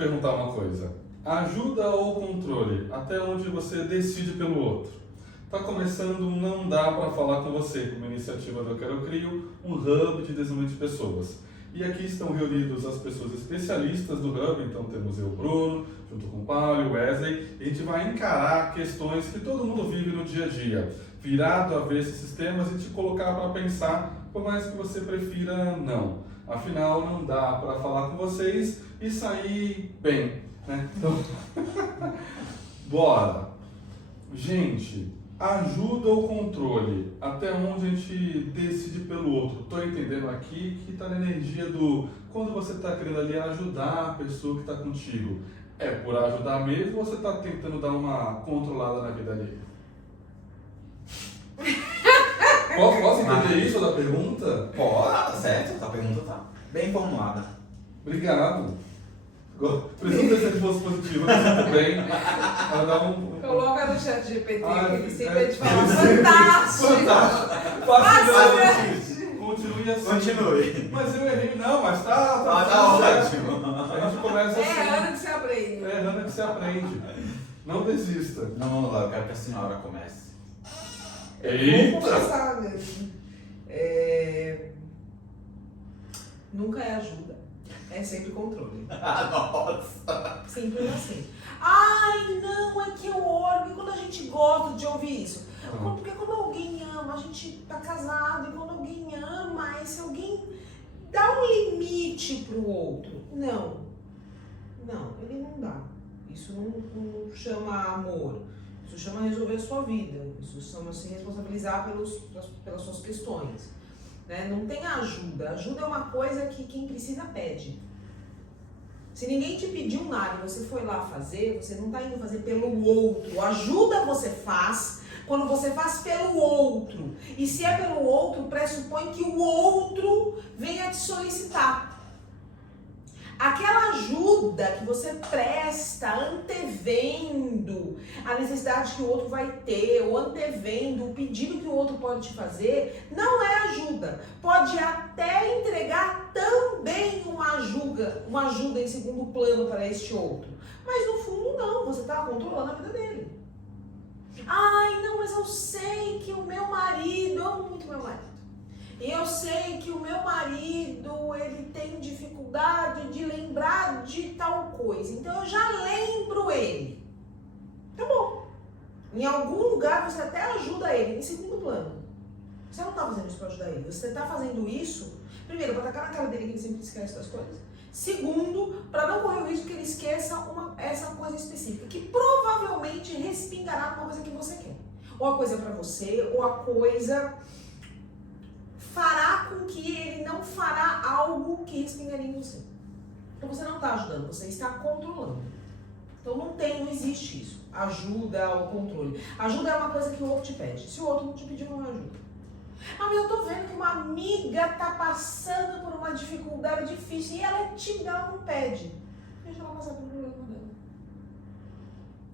perguntar uma coisa. Ajuda ou controle? Até onde você decide pelo outro? Está começando um Não Dá Para Falar Com Você, uma iniciativa do Eu Quero Eu Crio, um hub de desenvolvimento de pessoas. E aqui estão reunidos as pessoas especialistas do hub, então temos eu, Bruno, junto com o Paulo e o Wesley, e a gente vai encarar questões que todo mundo vive no dia a dia, virado a ver esses sistemas e te colocar para pensar, por mais que você prefira não. Afinal, não dá para falar com vocês e sair bem, né? Então, bora! Gente, ajuda ou controle? Até onde a gente decide pelo outro? Estou entendendo aqui que está na energia do... Quando você está querendo ali ajudar a pessoa que está contigo, é por ajudar mesmo ou você está tentando dar uma controlada na vida dele? Posso entender isso da pergunta? Pode, certo, a pergunta tá bem formulada. Obrigado. Preciso ter essa resposta positiva, mas tudo bem. Ela dá um... Coloca no chat GPT, Ah, que ele sempre te fala fantástico! fantástico! Fascinante! Continue assim. Continue. Mas eu errei, não, mas tá ótimo. A gente começa assim. É ano que você aprende. É errando que você aprende. Não desista. Não, vamos lá, eu quero que a senhora comece. Vamos Eita! começar mesmo. Nunca é ajuda. É sempre controle. Nossa! Simples assim. Ai, não, é que eu orgo. E quando a gente gosta de ouvir isso? Porque quando alguém ama, a gente tá casado, e quando alguém ama, esse alguém dá um limite pro outro. Não, ele não dá. Isso não chama amor. Isso chama resolver a sua vida. Isso chama se responsabilizar pelas suas questões. Né? Não tem ajuda. Ajuda é uma coisa que quem precisa pede. Se ninguém te pediu nada e você foi lá fazer, você não está indo fazer pelo outro. Ajuda você faz quando você faz pelo outro. E se é pelo outro, pressupõe que o outro venha te solicitar. Aquela ajuda que você presta antevendo a necessidade que o outro vai ter, ou antevendo o pedido que o outro pode te fazer, não é ajuda. Pode até entregar também uma ajuda em segundo plano para este outro. Mas no fundo não, você está controlando a vida dele. Ai, não, mas eu sei que o meu marido, eu amo muito meu marido. E eu sei que o meu marido, ele tem dificuldade de lembrar de tal coisa. Então eu já lembro ele. Tá bom. Em algum lugar você até ajuda ele, em segundo plano. Você não tá fazendo isso para ajudar ele. Você tá fazendo isso, primeiro, para tacar na cara dele que ele sempre esquece das coisas. Segundo, para não correr o risco que ele esqueça essa coisa específica, que provavelmente respingará numa coisa que você quer. Ou a coisa para você, ou a coisa... fará com que ele não fará algo que respingaria em você. Então você não está ajudando, você está controlando. Então não existe isso. Ajuda ou controle. Ajuda é uma coisa que o outro te pede. Se o outro não te pedir, não ajuda. Ah, mas eu tô vendo que uma amiga tá passando por uma dificuldade difícil e ela é tímida, ela não pede. Deixa ela passar pelo problema dela.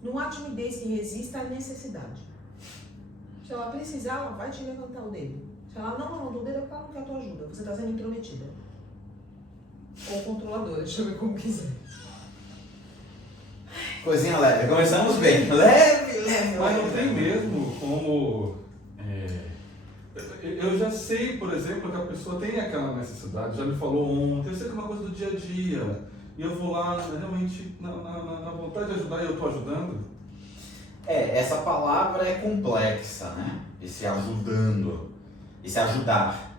Não há timidez que resista à necessidade. Se ela precisar, ela vai te levantar o dedo. Se ela não levantou o dedo, é porque ela não quer a tua ajuda. Você está sendo intrometida. Ou controladora, chame como quiser. Coisinha leve, começamos bem. Leve. Mas não tem mesmo como... Eu já sei, por exemplo, que a pessoa tem aquela necessidade, já me falou ontem, eu sei que é uma coisa do dia a dia. E eu vou lá, realmente, na vontade de ajudar, e eu estou ajudando. Essa palavra é complexa, né? Esse ajudando. Esse ajudar.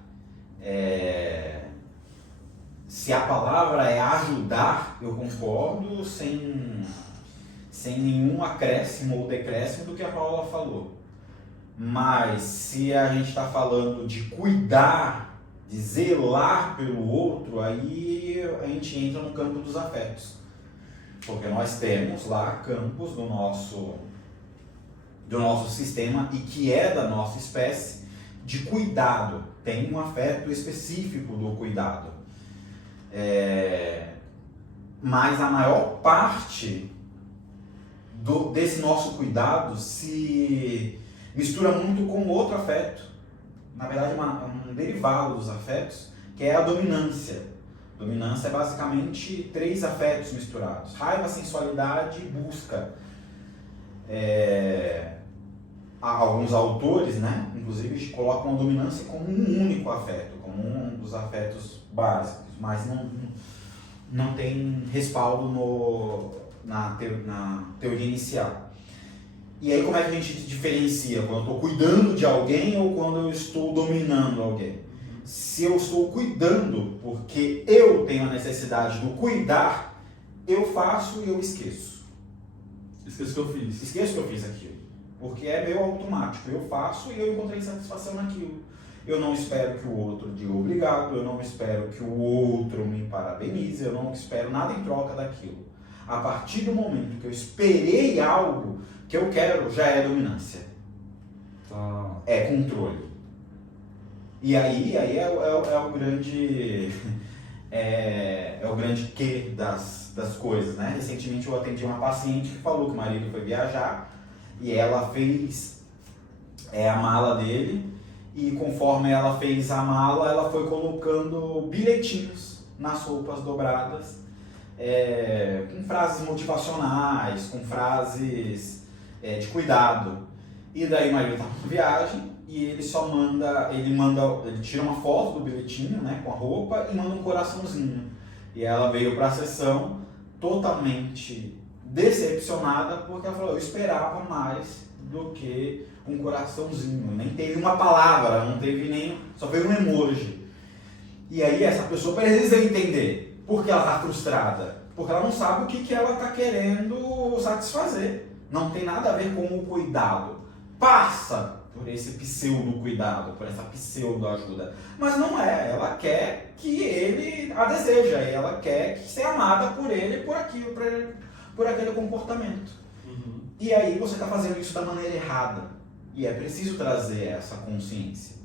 Se a palavra é ajudar, eu concordo sem nenhum acréscimo ou decréscimo do que a Paula falou. Mas se a gente está falando de cuidar, de zelar pelo outro, aí a gente entra no campo dos afetos. Porque nós temos lá campos do nosso sistema e que é da nossa espécie de cuidado. Tem um afeto específico do cuidado. Mas a maior parte desse nosso cuidado se mistura muito com outro afeto. Na verdade, um derivado dos afetos, que é a dominância. Dominância é basicamente 3 afetos misturados. Raiva, sensualidade e busca. Alguns autores, né, inclusive, colocam a dominância como um único afeto, como um dos afetos básicos, mas não tem respaldo na teoria inicial. E aí como é que a gente diferencia quando eu estou cuidando de alguém ou quando eu estou dominando alguém? Se eu estou cuidando porque eu tenho a necessidade do cuidar, eu faço e eu esqueço. Esqueço que eu fiz. Esqueço que eu fiz aquilo. Porque é meu automático. Eu faço e eu encontrei satisfação naquilo. Eu não espero que o outro diga obrigado, eu não espero que o outro me parabenize, eu não espero nada em troca daquilo. A partir do momento que eu esperei algo que eu quero, já é dominância. É controle. E aí é o grande o grande quê das coisas, né? Recentemente eu atendi uma paciente que falou que o marido foi viajar e ela fez a mala dele e conforme ela fez a mala, ela foi colocando bilhetinhos nas roupas dobradas com frases motivacionais, com frases de cuidado. E daí o marido estava em viagem e ele ele tira uma foto do bilhetinho, né, com a roupa e manda um coraçãozinho. E ela veio para a sessão totalmente decepcionada porque ela falou, eu esperava mais do que um coraçãozinho, nem teve uma palavra, não teve nem, só veio um emoji. E aí essa pessoa precisa entender por que ela está frustrada, porque ela não sabe o que ela está querendo satisfazer. Não tem nada a ver com o cuidado. Passa por esse pseudo-cuidado, por essa pseudo-ajuda. Mas não é, ela quer que ele a deseja, ela quer ser amada por ele, por aquilo, por aquele comportamento. Uhum. E aí você está fazendo isso da maneira errada. E é preciso trazer essa consciência.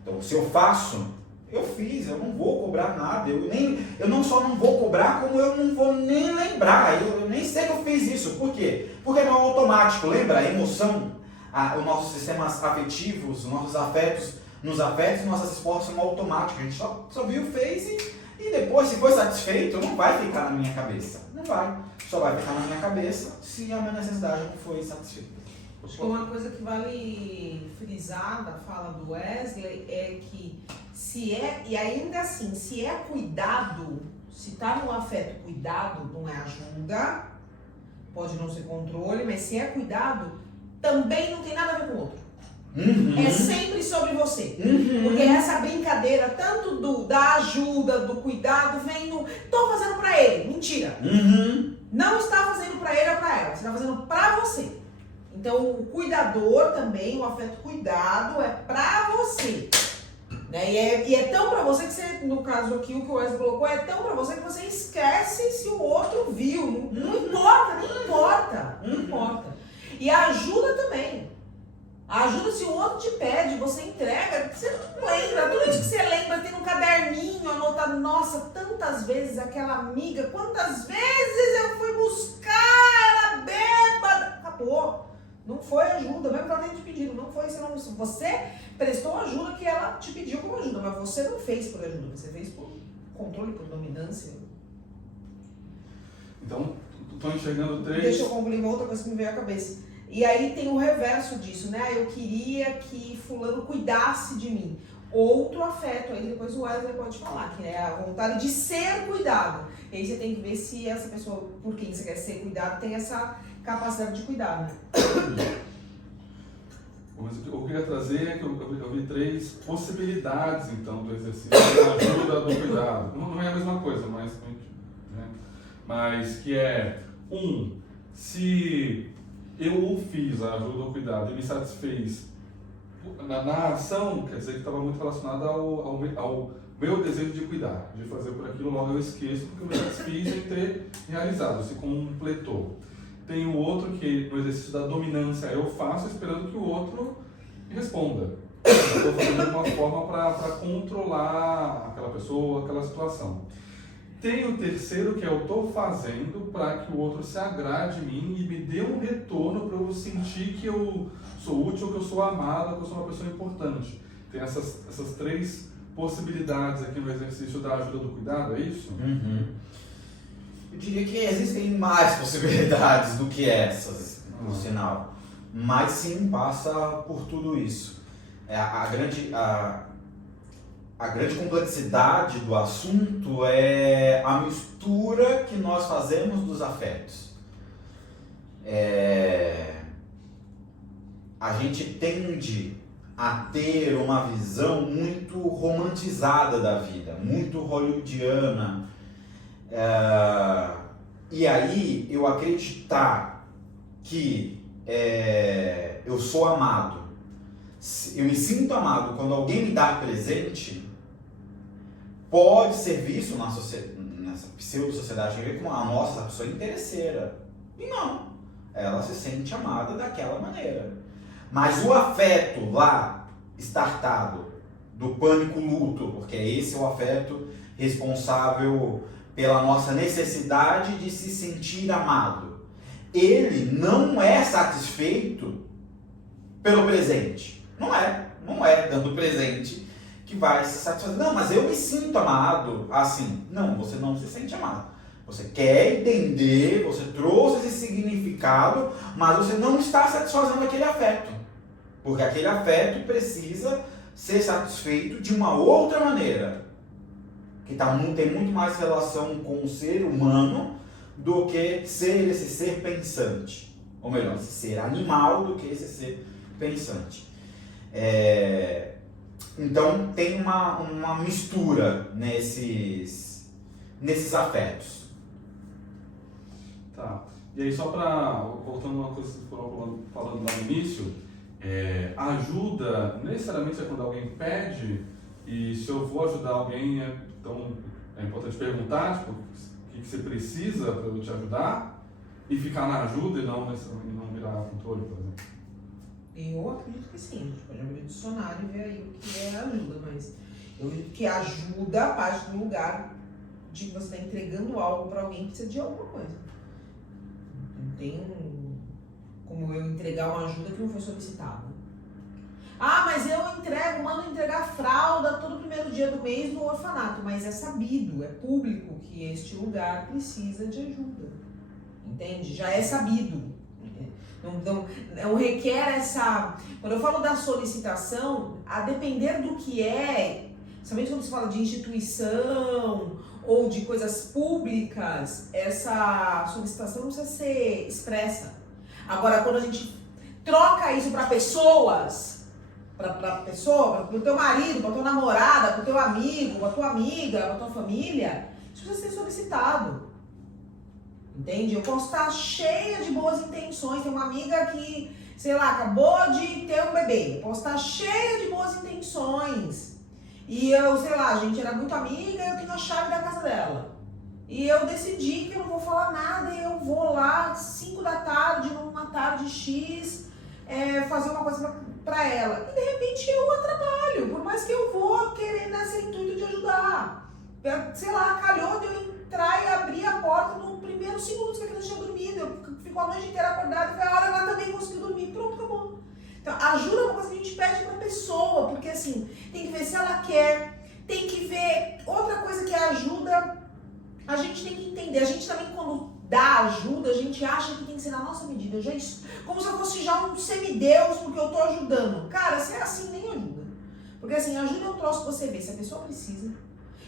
Então, se eu faço, eu fiz, eu não vou cobrar nada. Eu não só não vou cobrar, como eu não vou nem lembrar. Eu nem sei que eu fiz isso. Por quê? Porque não é automático. Lembra? A emoção, os nossos sistemas afetivos, os nossos afetos, nossas respostas são automáticas. A gente só viu, fez e depois, se foi satisfeito, não vai ficar na minha cabeça. Não vai. Só vai ficar na minha cabeça se a minha necessidade não foi satisfeita. Uma coisa que vale frisar da fala do Wesley é que e ainda assim, se é cuidado, se tá no afeto cuidado, não é ajuda, pode não ser controle, mas se é cuidado, também não tem nada a ver com o outro. Uhum. É sempre sobre você. Uhum. Porque essa brincadeira, tanto da ajuda, do cuidado, vem no... Tô fazendo pra ele. Mentira. Uhum. Não está fazendo pra ele ou pra ela. Você está fazendo pra você. Então, o cuidador também, o afeto cuidado, é pra você. Né? E é tão pra você que você, no caso aqui, o que o Wesley colocou, é tão pra você que você esquece se o outro viu. Não importa, nem importa. Não importa. E a ajuda também. A ajuda, se o outro te pede, você entrega, você não lembra. Tudo isso que você lembra, tem no caderninho anotado. Nossa, tantas vezes aquela amiga, quantas vezes eu fui buscar, ela bêbada. Acabou. Não foi ajuda, mesmo que ela tenha te pedido. Não foi, você prestou ajuda que ela te pediu como ajuda, mas você não fez por ajuda, você fez por controle, por dominância. Então, estou enxergando 3... Deixa eu concluir uma outra coisa que me veio à cabeça. E aí tem o reverso disso, né? Eu queria que fulano cuidasse de mim. Outro afeto, aí depois o Wesley pode falar, que é a vontade de ser cuidado. E aí você tem que ver se essa pessoa, por quem você quer ser cuidado, tem essa capacidade de cuidar, né? Mas o que eu queria trazer é que eu vi 3 possibilidades, então, do exercício da ajuda do cuidado. Não é a mesma coisa, mas... Né? Mas que é, se eu fiz a ajuda ou cuidado e me satisfez na ação, quer dizer que estava muito relacionada ao meu desejo de cuidar, de fazer por aquilo, logo eu esqueço porque eu me satisfiz em ter realizado, se completou. Tem o outro que, no exercício da dominância, eu faço esperando que o outro responda. Eu estou fazendo de uma forma para controlar aquela pessoa, aquela situação. Tem o terceiro que eu estou fazendo para que o outro se agrade em mim e me dê um retorno para eu sentir que eu sou útil, que eu sou amado, que eu sou uma pessoa importante. Tem essas 3 possibilidades aqui no exercício da ajuda do cuidado, é isso? Uhum. Eu diria que existem mais possibilidades do que essas, por sinal. Mas sim, passa por tudo isso. A grande complexidade do assunto é a mistura que nós fazemos dos afetos. A gente tende a ter uma visão muito romantizada da vida, muito hollywoodiana. E aí eu acreditar que eu sou amado, eu me sinto amado quando alguém me dá presente, pode ser visto nessa pseudo-sociedade como nossa, essa pessoa é interesseira. E não, ela se sente amada daquela maneira. Mas o afeto lá, startado, do pânico-luto, porque esse é o afeto responsável pela nossa necessidade de se sentir amado, ele não é satisfeito pelo presente. Não é dando presente que vai se satisfazer. Não, mas eu me sinto amado assim. Não, você não se sente amado. Você quer entender, você trouxe esse significado, mas você não está satisfazendo aquele afeto. Porque aquele afeto precisa ser satisfeito de uma outra maneira. Que tem muito mais relação com o ser humano do que ser esse ser pensante. Ou melhor, esse ser animal do que esse ser pensante. Então tem uma mistura nesses afetos. Tá. E aí, só para voltando uma coisa que você falou falando lá no início, ajuda necessariamente é quando alguém pede, e se eu vou ajudar alguém, então é importante perguntar, tipo, o que você precisa para eu te ajudar, e ficar na ajuda e não virar controle, por exemplo. Eu acredito que sim, a gente pode abrir o dicionário e ver aí o que é ajuda, mas eu acredito que ajuda parte do lugar de que você está entregando algo para alguém que precisa de alguma coisa. Não tem como eu entregar uma ajuda que não foi solicitada. Ah, mas eu mando entregar fralda todo primeiro dia do mês no orfanato, mas é sabido, é público que este lugar precisa de ajuda. Entende? Já é sabido. Não requer essa... Quando eu falo da solicitação, a depender do que somente quando se fala de instituição ou de coisas públicas, essa solicitação não precisa ser expressa. Agora, quando a gente troca isso para pessoas, para o teu marido, para tua namorada, para o teu amigo, para tua amiga, para tua família, isso precisa ser solicitado. Entende? Eu posso estar cheia de boas intenções. Tem uma amiga que, sei lá, acabou de ter um bebê. Eu posso estar cheia de boas intenções. E eu, sei lá, a gente era muito amiga e eu tenho a chave da casa dela. E eu decidi que eu não vou falar nada e eu vou lá 5 da tarde, numa tarde X, fazer uma coisa pra ela. E de repente eu atrapalho, por mais que eu vou querer nesse intuito de ajudar. Sei lá, calhou de eu entrar e abrir a porta no primeiro 5 minutos que a criança tinha dormido. Eu fico a noite inteira acordada e foi a hora que ela também conseguiu dormir. Pronto, acabou. Então, ajuda é uma coisa que a gente pede pra pessoa, porque assim, tem que ver se ela quer, tem que ver outra coisa que é ajuda. A gente tem que entender, a gente também quando dá ajuda, a gente acha que tem que ser na nossa medida, como se eu fosse já um semideus porque eu tô ajudando. Cara, se é assim, nem ajuda. Porque assim, ajuda é um troço que você vê se a pessoa precisa,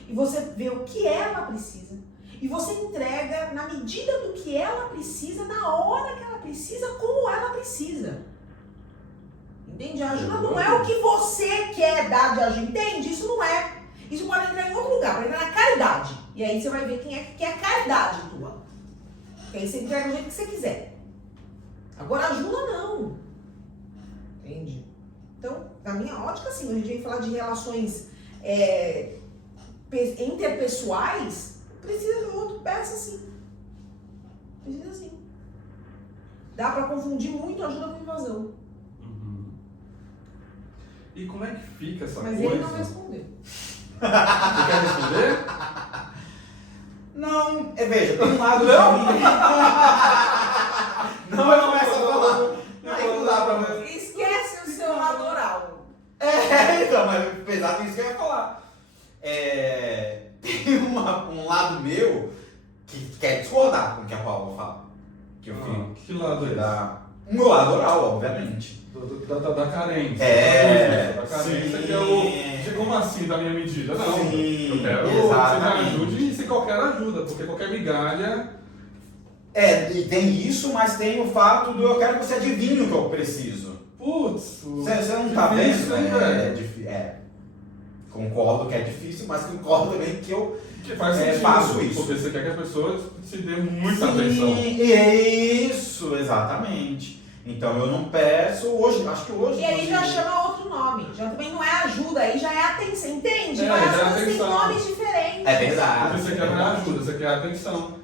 e você vê o que ela precisa, e você entrega na medida do que ela precisa, na hora que ela precisa, como ela precisa. Entende? A ajuda não é o que você quer dar de ajuda, entende? Isso não é. Isso pode entrar em outro lugar, pode entrar na caridade. E aí você vai ver quem é que quer a caridade tua. E aí você entrega do jeito que você quiser. Agora ajuda não. Entende? Então, na minha ótica, sim, a gente vem falar de relações interpessoais, precisa que o outro peça sim. Precisa sim. Dá pra confundir muito ajuda com invasão. Uhum. E como é que fica essa Mas coisa? ele não respondeu. Você quer responder? Não, veja, tem um lado de mim. Não vai começar a falar. Não dá pra... Esquece o seu lado oral. Então, mas apesar disso que eu ia falar. tem um lado meu que quer discordar com o que a Paula fala. Que eu fico. Que lado é esse? O meu lado oral, obviamente. Da carência. Da carência sim. que é o... Como assim, da minha medida? Não, Sim, eu quero que você me exatamente. ajude sem qualquer ajuda, porque qualquer migalha... E tem isso, mas tem o fato do eu quero que você adivinhe o que eu preciso. Putz... Você não tá difícil, vendo? hein, velho? Concordo que é difícil, mas concordo também que eu Que faz sentido, faço isso. Porque você quer que a pessoa te dê muita atenção. Isso, exatamente. Então eu não peço hoje, acho que hoje... E aí já chama outro nome. Já também não é ajuda, aí já é atenção, entende? É, Mas já as é coisas têm atenção. nomes diferentes. É verdade. Porque você quer não é ajuda, você quer atenção.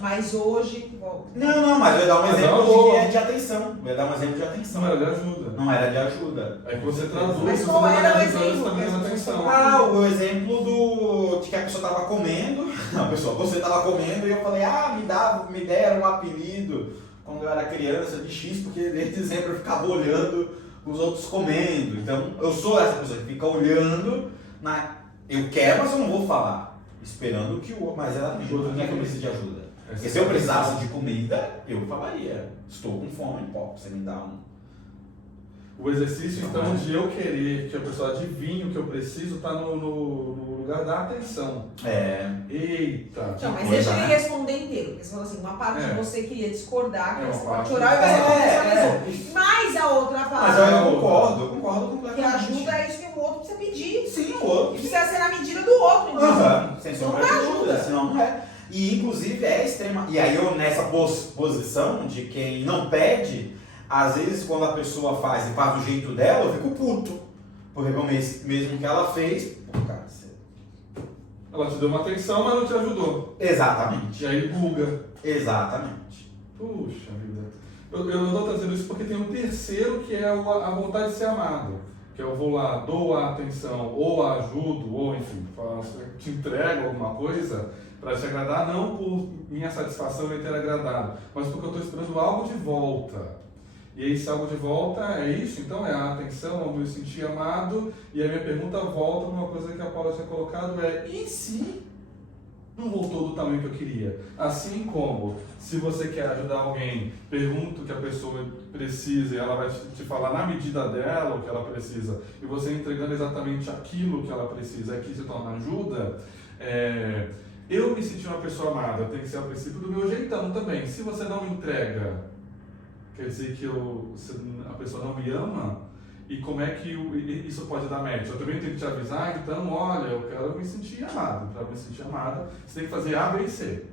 Mas hoje... Não, mas eu ia dar um Mas exemplo boa. de atenção. Eu ia dar um exemplo de atenção. Não era de ajuda. Não era de ajuda. É que você traduz, Mas você qual não era o vai exemplo? também na atenção. O exemplo de que a pessoa tava comendo. Você tava comendo e eu falei, me deram um apelido quando eu era criança de X, porque desde sempre eu ficava olhando os outros comendo. Então eu sou essa pessoa que fica olhando, eu quero, mas eu não vou falar. Esperando que o outro. Mas ela me ajuda, não é que eu preciso de ajuda. Porque se eu precisasse de comida, eu falaria. Estou com fome, você me dá um. O exercício, então, de eu querer que a pessoa adivinhe o que eu preciso, está no lugar da atenção. Eita! Não, mas coisa, deixa ele né? responder inteiro. Porque você falou assim, uma parte de você queria discordar, que uma você parte. pode chorar e vai responder essa pessoa. Mas a outra Mas parte, eu concordo que completamente. ajuda é isso que o outro precisa pedir. Sim, o E outro. precisa ser na medida do outro, inclusive. Sem Senão sombra não de ajuda. dúvida, senão não é. E inclusive é extrema. E aí eu nessa posição de quem não pede, às vezes quando a pessoa faz e faz do jeito dela, eu fico puto. Porque mesmo que ela fez, cara, Ela te deu uma atenção, mas não te ajudou. exatamente. E aí buga. Exatamente. Puxa vida. Eu estou trazendo isso porque tem um terceiro que é a vontade de ser amado. Que eu vou lá, dou a atenção, ou a ajudo, ou enfim, te entrego alguma coisa para te agradar, não por minha satisfação em ter agradado, mas porque eu estou esperando algo de volta. E aí, se algo de volta é isso, então é a atenção, eu me sentir amado, e a minha pergunta volta para uma coisa que a Paula tinha colocado, e se não voltou do tamanho que eu queria? Assim como, se você quer ajudar alguém, pergunta o que a pessoa precisa e ela vai te falar na medida dela o que ela precisa, e você entregando exatamente aquilo que ela precisa, aqui se torna ajuda, eu me senti uma pessoa amada, tem que ser a princípio do meu jeitão também. Se você não me entrega, quer dizer que a pessoa não me ama? E como é que isso pode dar match? Eu também tenho que te avisar, então, olha, eu quero me sentir amado. Para me sentir amada, você tem que fazer A, B e C.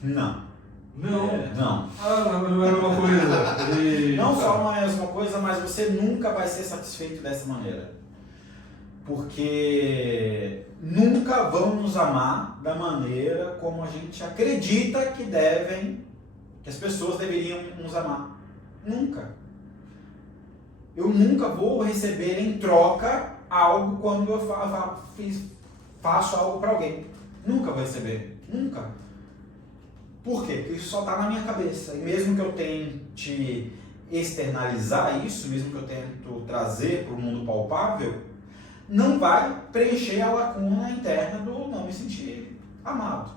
Não. Não. Não. Não é a mesma coisa. Eita. Não só não é a mesma coisa, mas você nunca vai ser satisfeito dessa maneira. Porque nunca vão nos amar da maneira como a gente acredita que as pessoas deveriam nos amar. Nunca. Eu nunca vou receber em troca algo quando eu faço algo para alguém. Nunca vou receber. Nunca. Por quê? Porque isso só está na minha cabeça. E mesmo que eu tente externalizar isso, mesmo que eu tente trazer para o mundo palpável, não vai preencher a lacuna interna do não me sentir amado.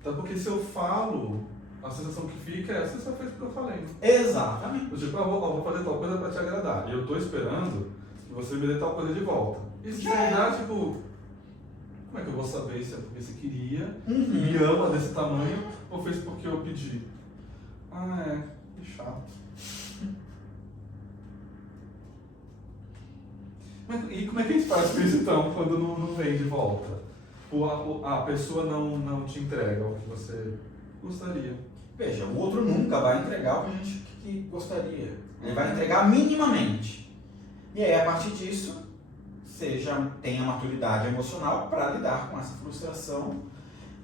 Até porque se eu falo, a sensação que fica é, você só fez o que eu falei. Exatamente. Eu tipo, vou fazer tal coisa para te agradar. E eu estou esperando que você me dê tal coisa de volta. E se verdade, tipo, como é que eu vou saber se é porque você queria, me ama desse tamanho, ou fez porque eu pedi? Que chato. E como é que a gente faz com isso então, quando não vem de volta? A pessoa não te entrega o que você gostaria. Veja, o outro nunca vai entregar o que a gente gostaria. Ele vai entregar minimamente. E aí, a partir disso, você já tem a maturidade emocional para lidar com essa frustração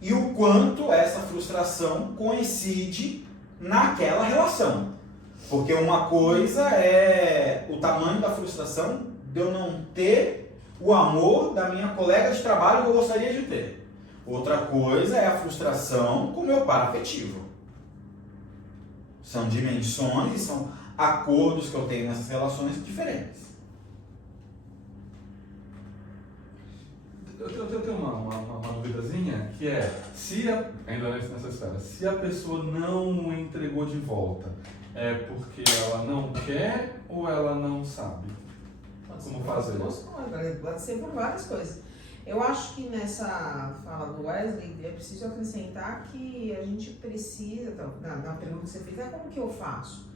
e o quanto essa frustração coincide naquela relação. Porque uma coisa é o tamanho da frustração de eu não ter o amor da minha colega de trabalho que eu gostaria de ter. Outra coisa é a frustração com o meu par afetivo. São dimensões, são acordos que eu tenho nessas relações diferentes. Eu tenho uma duvidazinha, que é, ainda nessa esfera, se a pessoa não entregou de volta, é porque ela não quer ou ela não sabe como fazer? Pode ser por várias coisas. Eu acho que nessa fala do Wesley, é preciso acrescentar que a gente precisa, na pergunta que você fez, como que eu faço?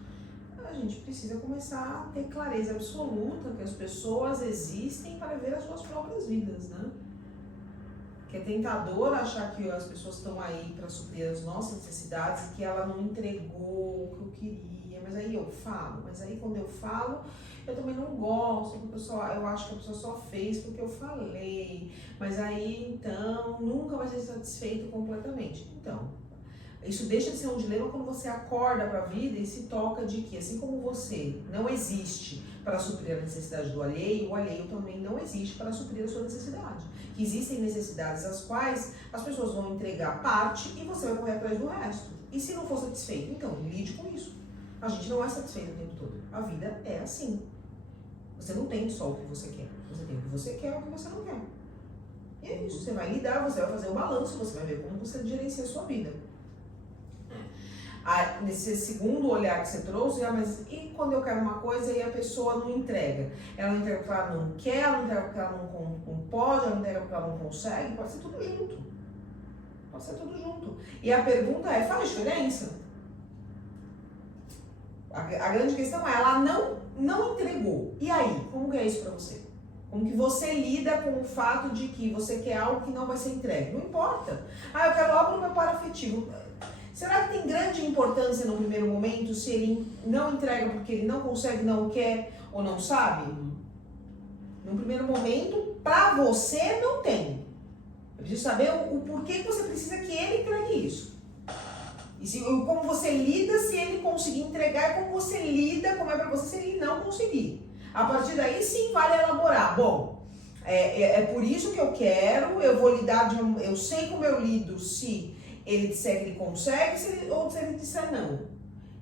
A gente precisa começar a ter clareza absoluta que as pessoas existem para ver as suas próprias vidas, né? Que é tentador achar que as pessoas estão aí para suprir as nossas necessidades e que ela não entregou o que eu queria. Mas aí eu falo, mas aí quando eu falo, eu também não gosto, porque eu acho que a pessoa só fez porque eu falei. Mas aí então nunca vai ser satisfeito completamente. Então, isso deixa de ser um dilema quando você acorda para a vida e se toca de que, assim como você não existe para suprir a necessidade do alheio, o alheio também não existe para suprir a sua necessidade. Que existem necessidades às quais as pessoas vão entregar parte e você vai correr atrás do resto. E se não for satisfeito, então lide com isso. A gente não é satisfeito o tempo todo. A vida é assim. Você não tem só o que você quer. Você tem o que você quer e o que você não quer. E é isso. Você vai lidar, você vai fazer o balanço, você vai ver como você gerencia a sua vida. Nesse segundo olhar que você trouxe, mas e quando eu quero uma coisa e a pessoa não entrega? Ela não entrega porque ela não quer, ela não entrega porque ela não pode, ela não entrega porque ela não consegue? Pode ser tudo junto. Pode ser tudo junto. E a pergunta é, faz diferença? A grande questão é, ela não entregou. E aí, como que é isso pra você? Como que você lida com o fato de que você quer algo que não vai ser entregue? Não importa. Eu quero algo no meu par afetivo. Será que tem grande importância no primeiro momento se ele não entrega porque ele não consegue, não quer ou não sabe? No primeiro momento, pra você não tem. Eu preciso saber o porquê que você precisa que ele entregue isso. E como você lida se ele conseguir entregar e como você lida, como é pra você se ele não conseguir. A partir daí sim vale elaborar. Bom, é por isso que eu quero, eu vou lidar eu sei como eu lido se ele disser que ele consegue ou se ele disser não.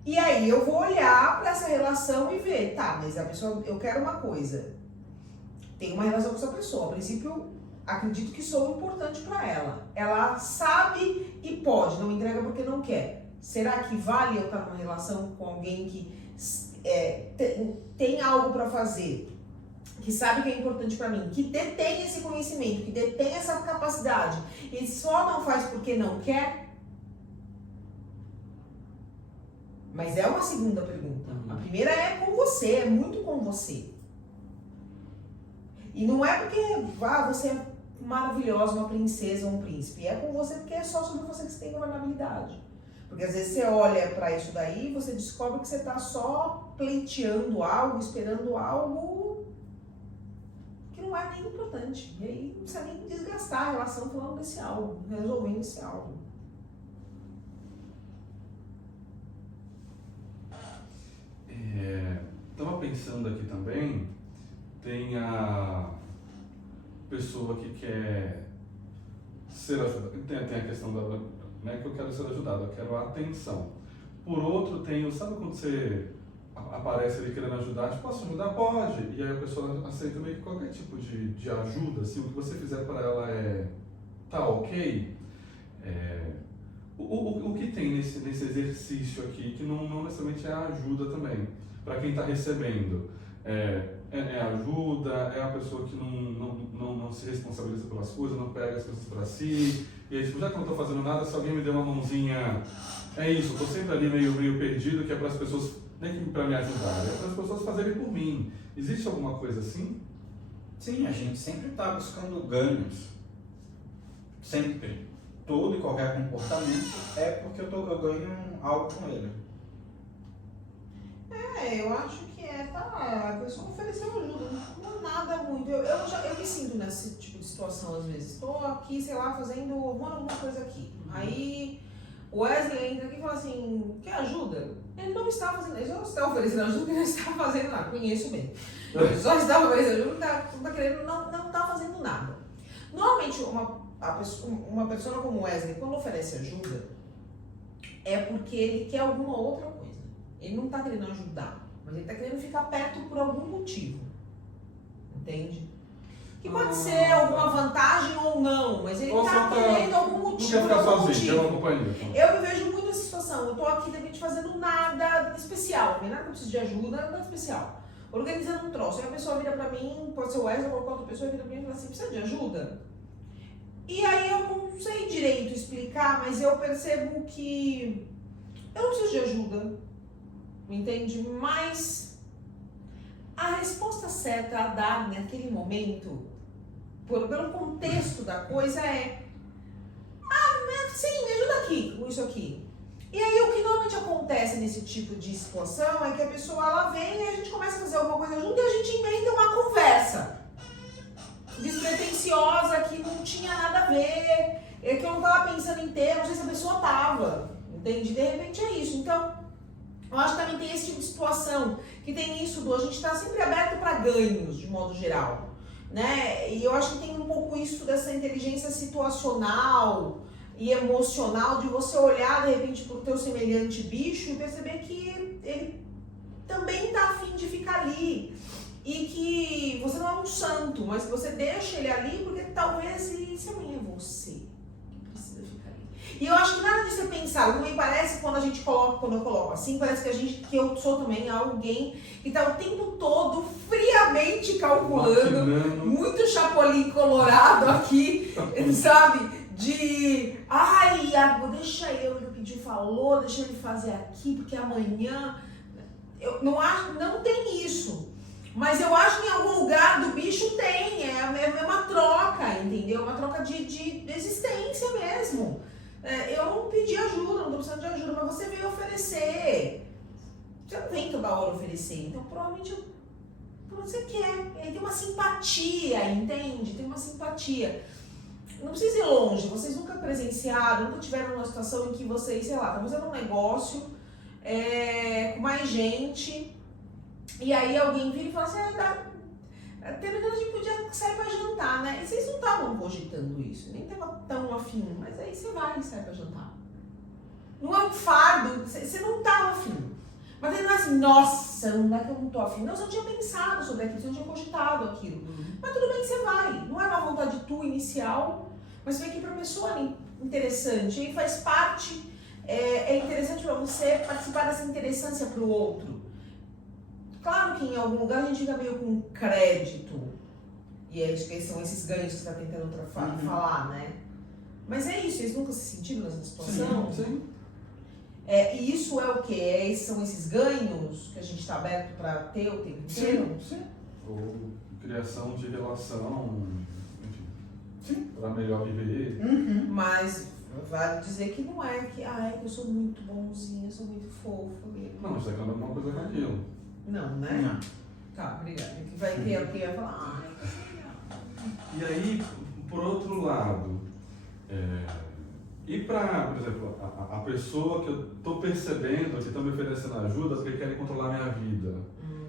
E aí eu vou olhar para essa relação e ver, tá, mas a pessoa, eu quero uma coisa. Tem uma relação com essa pessoa. A princípio, acredito que sou importante para ela. Ela sabe e pode, não entrega porque não quer. Será que vale eu estar numa relação com alguém que tem algo para fazer, que sabe que é importante para mim, que detém esse conhecimento, que detém essa capacidade e só não faz porque não quer? Mas é uma segunda pergunta. A primeira é com você, é muito com você. E não é porque você é maravilhosa, uma princesa ou um príncipe. É com você porque é só sobre você que você tem governabilidade. Porque às vezes você olha para isso daí e você descobre que você está só pleiteando algo, esperando algo que não é nem importante. E aí não precisa nem desgastar a relação falando desse algo, resolvendo esse algo. Estava pensando aqui também, tem a pessoa que quer ser ajudada, tem a questão da, não é que eu quero ser ajudado, eu quero a atenção. Por outro, sabe quando você aparece ali querendo ajudar, tipo, posso ajudar? Pode! E aí a pessoa aceita meio que qualquer tipo de ajuda, assim, o que você fizer para ela tá ok? O que tem nesse exercício aqui, que não necessariamente é a ajuda também, para quem está recebendo? É ajuda, é a pessoa que não se responsabiliza pelas coisas, não pega as coisas para si, e aí, tipo, já que eu não estou fazendo nada, se alguém me der uma mãozinha, é isso, eu estou sempre ali meio perdido, que é para as pessoas, nem para me ajudar, é para as pessoas fazerem por mim. Existe alguma coisa assim? Sim, a gente sempre está buscando ganhos. Sempre. Todo e qualquer comportamento é porque eu ganho algo com ele. Eu acho que a pessoa ofereceu ajuda, não é nada muito. Eu me sinto nesse tipo de situação às vezes. Estou aqui, sei lá, arrumando alguma coisa aqui. Aí o Wesley entra aqui e fala assim, quer ajuda? Ele não está fazendo, ele só está oferecendo ajuda porque não está fazendo nada, conheço bem. Ele só está oferecendo ajuda, não está querendo, não está fazendo nada. Normalmente uma pessoa como o Wesley, quando oferece ajuda, é porque ele quer alguma outra coisa. Ele não está querendo ajudar, mas ele está querendo ficar perto por algum motivo. Entende? que pode ser alguma vantagem ou não, mas ele Ou tá só tá- querendo algum Não motivo. quer ficar algum sozinho, motivo. quer uma companhia. Eu me vejo muito nessa situação. Eu tô aqui, de repente, fazendo nada especial. Não tem nada que eu preciso de ajuda, nada especial. Organizando um troço. Aí a pessoa vira pra mim, pode ser o Wesley ou qualquer outra pessoa, vira pra mim e fala assim, precisa de ajuda? E aí eu não sei direito explicar, mas eu percebo que eu não preciso de ajuda. Entende? Mas a resposta certa a dar naquele momento, pelo contexto da coisa, é sim, me ajuda aqui, com isso aqui. E aí o que normalmente acontece nesse tipo de situação é que a pessoa ela vem e a gente começa a fazer alguma coisa junto e a gente emenda uma conversa despretensiosa que não tinha nada a ver, é que eu não tava pensando em ter, não sei se a pessoa tava, entende? De repente é isso. Então, eu acho que também tem esse tipo de situação, que tem isso do a gente tá sempre aberto para ganhos, de modo geral, né? E eu acho que tem um pouco isso dessa inteligência situacional e emocional de você olhar de repente pro teu semelhante bicho e perceber que ele também tá afim de ficar ali e que você não é um santo, mas que você deixa ele ali porque talvez e se amanhã é você que precisa ficar ali. E eu acho que nada disso é pensar, não me parece quando eu coloco assim, parece que eu sou também alguém que tá o tempo todo friamente calculando, muito chapolim colorado aqui, sabe? Deixa ele pediu, falou, deixa ele fazer aqui, porque amanhã. Eu não acho, não tem isso. Mas eu acho que em algum lugar do bicho tem, é uma troca, entendeu? Uma troca de existência mesmo. Eu não pedi ajuda, não tô precisando de ajuda, mas você veio oferecer. Você não vem toda hora oferecer, então provavelmente você quer. Tem uma simpatia, entende? Tem uma simpatia. Não precisa ir longe, vocês nunca presenciaram, nunca tiveram uma situação em que vocês, sei lá, estão fazendo um negócio com mais gente e aí alguém vira e fala assim, terminando a gente podia sair pra jantar, né? E vocês não estavam cogitando isso, nem estavam tão afim, mas aí você vai e sai pra jantar. Não é um fardo, você não tava afim. Mas aí não é assim, nossa, não é que eu não tô afim. Não, você não tinha pensado sobre aquilo, você não tinha cogitado aquilo. Mas tudo bem que você vai. Não é uma vontade tua inicial, mas vem aqui pra pessoa interessante. E faz parte, é interessante pra você participar dessa interessância pro outro. Claro que em algum lugar a gente fica meio com crédito. E acho que são esses ganhos que você tá tentando falar, né? Mas é isso, eles nunca se sentiram nessa situação? Sim. E isso é o quê? São esses ganhos que a gente está aberto para ter o tempo inteiro? Sim. Ou criação de relação, enfim, para melhor viver. Mas vale dizer que não é que, eu sou muito bonzinha, eu sou muito fofa. Não, isso aqui é alguma coisa com aquilo. Não, né? Não. Tá, obrigada. Que vai ter alguém que vai falar, E aí, por outro lado, e para, por exemplo, a pessoa que eu estou percebendo que está me oferecendo ajuda porque querem controlar minha vida,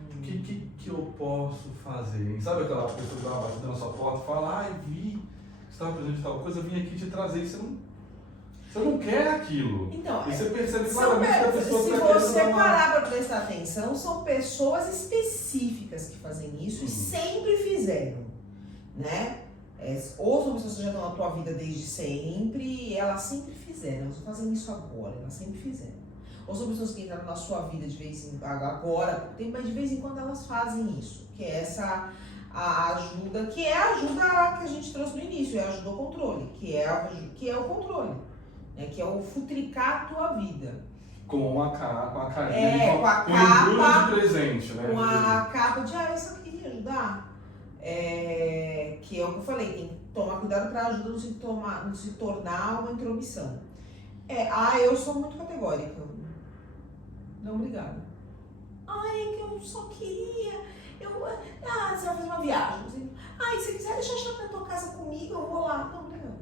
o que eu posso fazer? Sabe aquela pessoa que dá uma batida na sua porta e fala, vi que você estava presente de tal coisa, eu vim aqui te trazer, e você não quer aquilo. Então, e você percebe claramente que a pessoa se está querendo você dar uma... parar para prestar atenção, são pessoas específicas que fazem isso e sempre fizeram, né? Ou são pessoas que já estão na tua vida desde sempre e elas sempre fizeram, elas não fazem isso agora, elas sempre fizeram. Ou são pessoas que entraram na sua vida de vez em agora, mas de vez em quando elas fazem isso, que é a ajuda, que é a ajuda que a gente trouxe no início, é a ajuda ao controle, que é o controle, né? Que é o futricar a tua vida. Com a carinha, com a com o embrulho capa, de presente, né? com a capa de, eu só queria ajudar. Que é o que eu falei, tem que tomar cuidado para a ajuda não se tornar uma intromissão. Eu sou muito categórica. Não, obrigada. É que eu só queria. Você vai fazer uma viagem. Assim, se quiser deixar a chave na tua casa comigo, eu vou lá. Não, obrigada.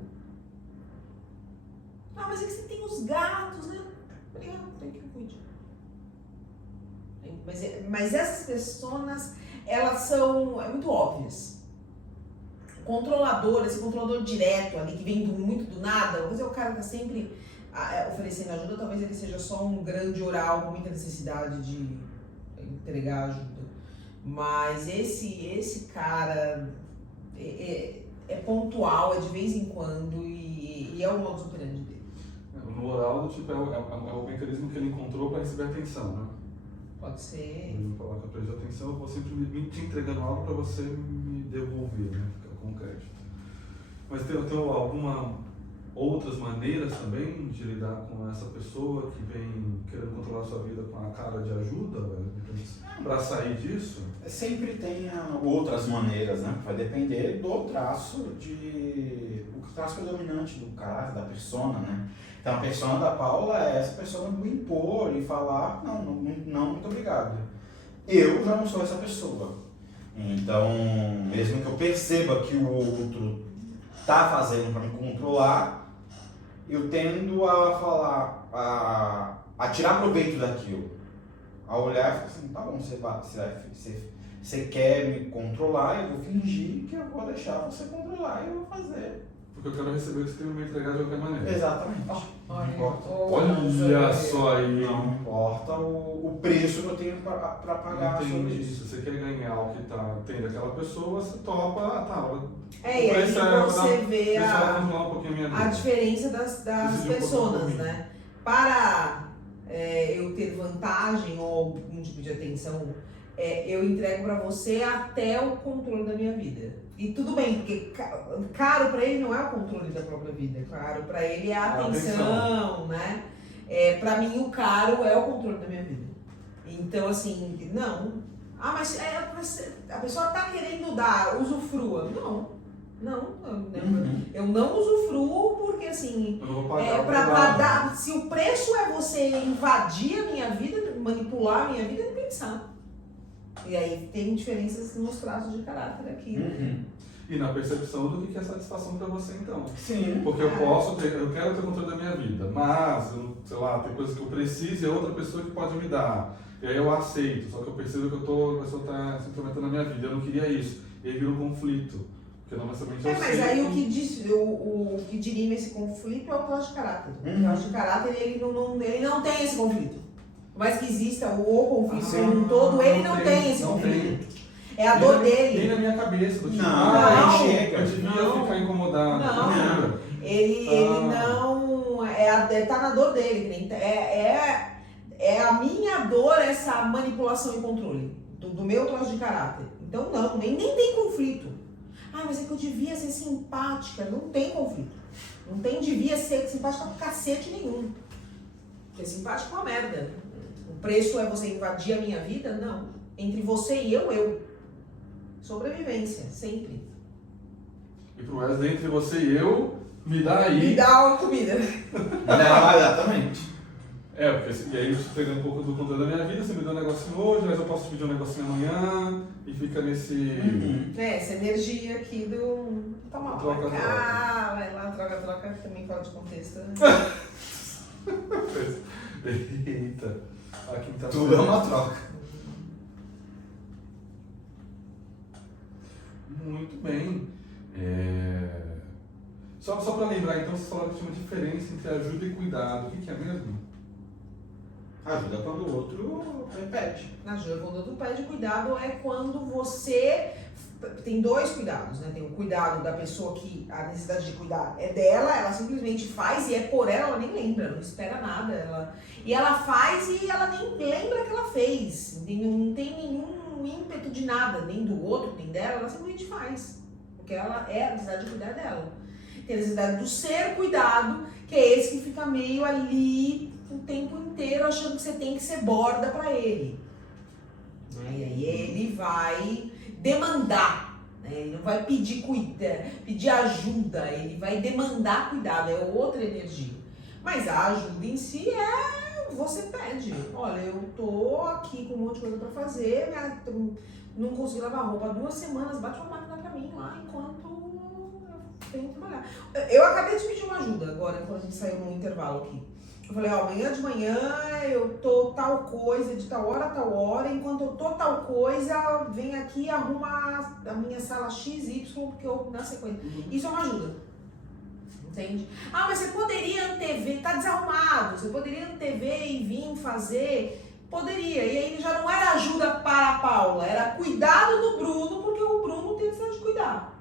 Mas é que você tem os gatos, né? Obrigada, tem que cuidar. Mas essas pessoas, elas são muito óbvias. Esse controlador direto ali, que vem muito do nada, às vezes é o cara que tá sempre oferecendo ajuda, talvez ele seja só um grande oral com muita necessidade de entregar ajuda. Mas esse cara é pontual, é de vez em quando e é o modus operandi dele. No oral, tipo, é o mecanismo que ele encontrou para receber atenção, né? Pode ser. Ele coloca para de atenção, eu vou sempre te entregando algo para você me devolver, né? Ficar com crédito. Mas tem alguma outras maneiras também de lidar com essa pessoa que vem querendo controlar a sua vida com a cara de ajuda, para sair disso? Sempre tem outras maneiras, né? Vai depender do traço o traço predominante do caráter, da persona, né? Então a persona da Paula é essa persona do impor e falar, não, muito obrigado. Eu já não sou essa pessoa. Então, mesmo que eu perceba que o outro está fazendo para me controlar, eu tendo a falar, a tirar proveito daquilo. A olhar e falar assim, tá bom, você quer me controlar, eu vou fingir que eu vou deixar você controlar e eu vou fazer. Porque eu quero receber o que você tem que me entregar de qualquer maneira. Exatamente. Não importa. Olha só aí. Não importa o preço que eu tenho para pagar sobre isso. Se você quer ganhar o que tem daquela pessoa, você topa, E aí você vê a vida. diferença das pessoas, né? Para eu ter vantagem ou algum tipo de atenção, eu entrego para você até o controle da minha vida. E tudo bem, porque caro para ele não é o controle da própria vida, caro para ele é a atenção, né? Para mim o caro é o controle da minha vida. Então assim, não. Mas a pessoa tá querendo dar, usufrua. Eu não usufruo porque assim, eu não vou pagar dar, se o preço é você invadir a minha vida, manipular a minha vida, não pensar. E aí tem diferenças nos traços de caráter aqui. E na percepção do que é satisfação para você, então. Sim. Porque eu quero ter controle da minha vida, mas, sei lá, tem coisas que eu preciso e é outra pessoa que pode me dar. E aí eu aceito, só que eu percebo que a pessoa está se intrometendo na minha vida. Eu não queria isso. E aí vira um conflito. Porque não necessariamente eu mas aí o que dirime esse conflito é o traço de caráter. O traço de caráter, ele não tem esse conflito. Por mais que exista o conflito como um todo, ele não tem esse conflito. É a dor dele. Nem na minha cabeça. Não, chega. Eu devia ficar incomodado. Não. Ele não... tá na dor dele. É a minha dor essa manipulação e controle. Do meu traço de caráter. Então não, nem tem conflito. Mas é que eu devia ser simpática. Não tem conflito. Não devia ser simpática por cacete nenhum. Porque simpática é uma merda. O preço é você invadir a minha vida? Não. Entre você e eu. Sobrevivência, sempre. E pro Wesley, entre você e eu, me dá aí. Me dá uma comida. Exatamente. Porque e aí eu te pegando um pouco do controle da minha vida, você me dá um negocinho hoje, mas eu posso te pedir um negocinho amanhã, e fica nesse... Essa energia aqui do... Toma troca. Vai lá, troca, também fora de contexto. Eita. Tudo é uma troca. Muito bem. Só para lembrar, então, você falou que tinha uma diferença entre ajuda e cuidado. O que é mesmo? Ajuda quando o outro pede. Ajuda quando o outro pede. Cuidado é quando você... Tem dois cuidados, né? Tem o cuidado da pessoa que a necessidade de cuidar é dela, ela simplesmente faz e é por ela nem lembra, não espera nada. E ela faz e ela nem lembra que ela fez. Não tem nenhum ímpeto de nada, nem do outro, nem dela, ela simplesmente faz. Porque ela a necessidade de cuidar dela. Tem a necessidade do ser cuidado, que é esse que fica meio ali o tempo inteiro achando que você tem que ser borda pra ele. E aí ele vai demandar, né? Ele não vai pedir ajuda, ele vai demandar cuidado, é outra energia. Mas a ajuda em si você pede. Olha, eu tô aqui com um monte de coisa pra fazer, não consegui lavar roupa há 2 semanas, bate uma máquina pra mim lá enquanto eu tenho que trabalhar. Eu acabei de pedir uma ajuda agora, quando a gente saiu no intervalo aqui. Eu falei, amanhã de manhã eu tô tal coisa, de tal hora a tal hora, enquanto eu tô tal coisa, vem aqui e arruma a minha sala XY, porque eu na sequência. Isso é uma ajuda. Entende? Mas você poderia antever, tá desarrumado, você poderia antever e vir fazer, poderia. E aí já não era ajuda para a Paula, era cuidado do Bruno, porque o Bruno tem necessidade de cuidar.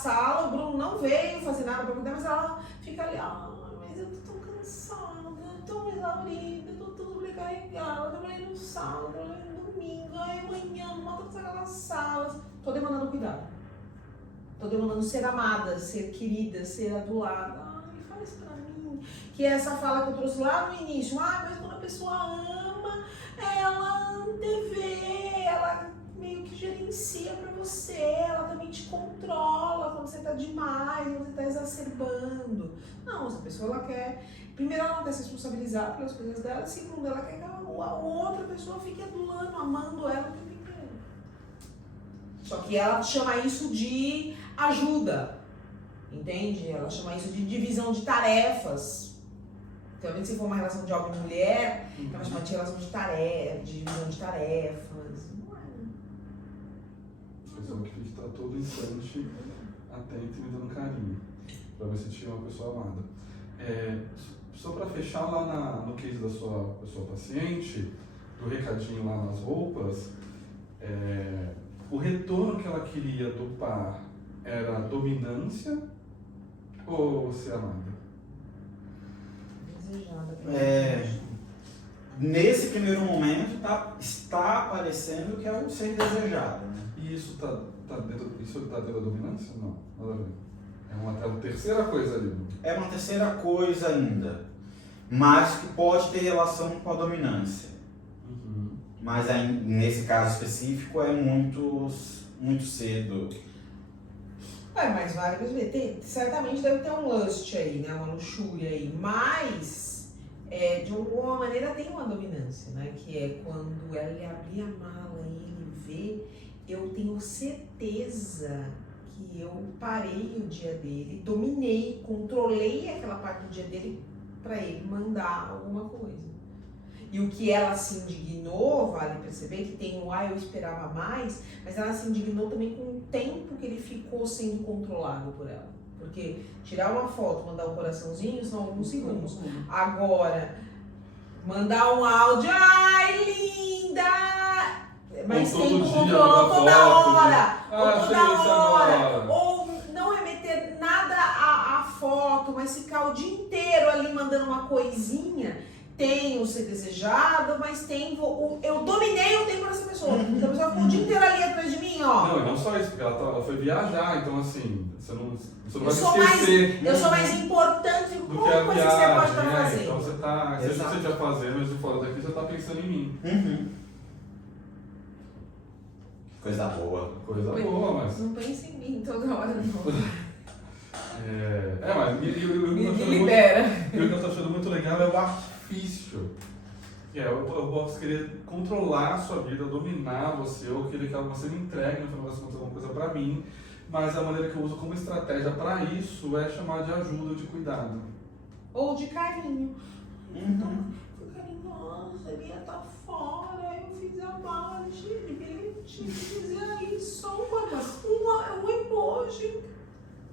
sala, o Bruno não veio fazer nada pra cuidar, mas ela fica ali, mas eu tô tão cansada, tô exaurida, tô tudo sobrecarregada, trabalhei no sábado, trabalhei no domingo, amanhã, não mata aquelas salas. Tô demandando cuidado. Tô demandando ser amada, ser querida, ser adulada. Faz pra mim. Que é essa fala que eu trouxe lá no início. Mas quando a pessoa ama, ela antevê, ela meio que gerencia pra você, ela também te controla quando você tá demais, quando você tá exacerbando. Não, essa pessoa, ela quer... Primeiro, ela não quer se responsabilizar pelas coisas dela. Segundo, ela quer que a outra pessoa fique adulando, amando ela o tempo inteiro. Só que ela chama isso de ajuda, entende? Ela chama isso de divisão de tarefas. Então, se for uma relação de homem e mulher, ela chama de relação de tarefa, de divisão de tarefas. Não é, né? A pessoa que está todo instante atento e me dando carinho, para me sentir uma pessoa amada. Só para fechar lá no case da sua paciente, do recadinho lá nas roupas, o retorno que ela queria do par era dominância ou ser amada? Desejada. Nesse primeiro momento está parecendo que é o ser desejado, né? E isso tá dentro da dominância? Não, nada a ver. É uma terceira coisa ali. É uma terceira coisa ainda, mas que pode ter relação com a dominância. Uhum. Mas aí, nesse caso específico é muito cedo. Mas vale perceber, certamente deve ter um lust aí, né? Uma luxúria aí, mas de alguma maneira tem uma dominância, né? Que é quando ele abrir a mala e ele vê, eu tenho certeza que eu parei o dia dele, dominei, controlei aquela parte do dia dele para ele mandar alguma coisa. E o que ela se indignou, vale perceber que tem um eu esperava mais, mas ela se indignou também com o tempo que ele ficou sendo controlado por ela. Porque tirar uma foto, mandar um coraçãozinho são alguns segundos. Agora, mandar um áudio, ai linda! Mas ou tem todo que dia controlar mandar toda foto, hora! de, Ou achei toda isso hora! agora. Ou não remeter nada à foto, mas ficar o dia inteiro ali mandando uma coisinha. Tem o ser desejado, mas tem eu dominei o tempo dessa pessoa. Então a pessoa ficou o dia inteiro ali atrás de mim, ó. Não, e não só isso, porque ela foi viajar, então assim, você não vai se eu esquecer. Eu sou mais importante do do que a coisa que você pode estar viagem, fazendo. Então você tá, seja o que você estiver fazendo, mas de fora daqui você tá pensando em mim. Coisa boa. Coisa boa, mas... Não pense em mim toda hora, não. Mas Me libera. O que eu tô achando muito legal é o artifício. Eu posso querer controlar a sua vida, dominar você, ou querer que você me entregue, no final das contas, alguma coisa pra mim, mas a maneira que eu uso como estratégia pra isso é chamar de ajuda, de cuidado. Ou de carinho. Fui carinhosa, ele ia tá fora, eu fiz a mala, gente, fizer isso, só um emoji,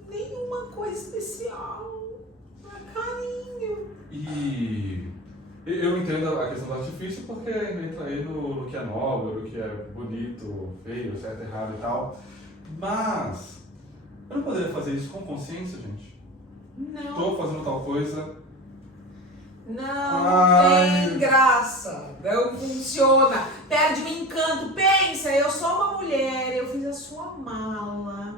nenhuma coisa especial, é carinho. E eu entendo a questão do artifício porque entra aí no que é nobre, no que é bonito, feio, certo, errado e tal. Mas eu não poderia fazer isso com consciência, gente? Não. Tô fazendo tal coisa. Não tem graça, não funciona, perde o encanto. Pensa, eu sou uma mulher, eu fiz a sua mala.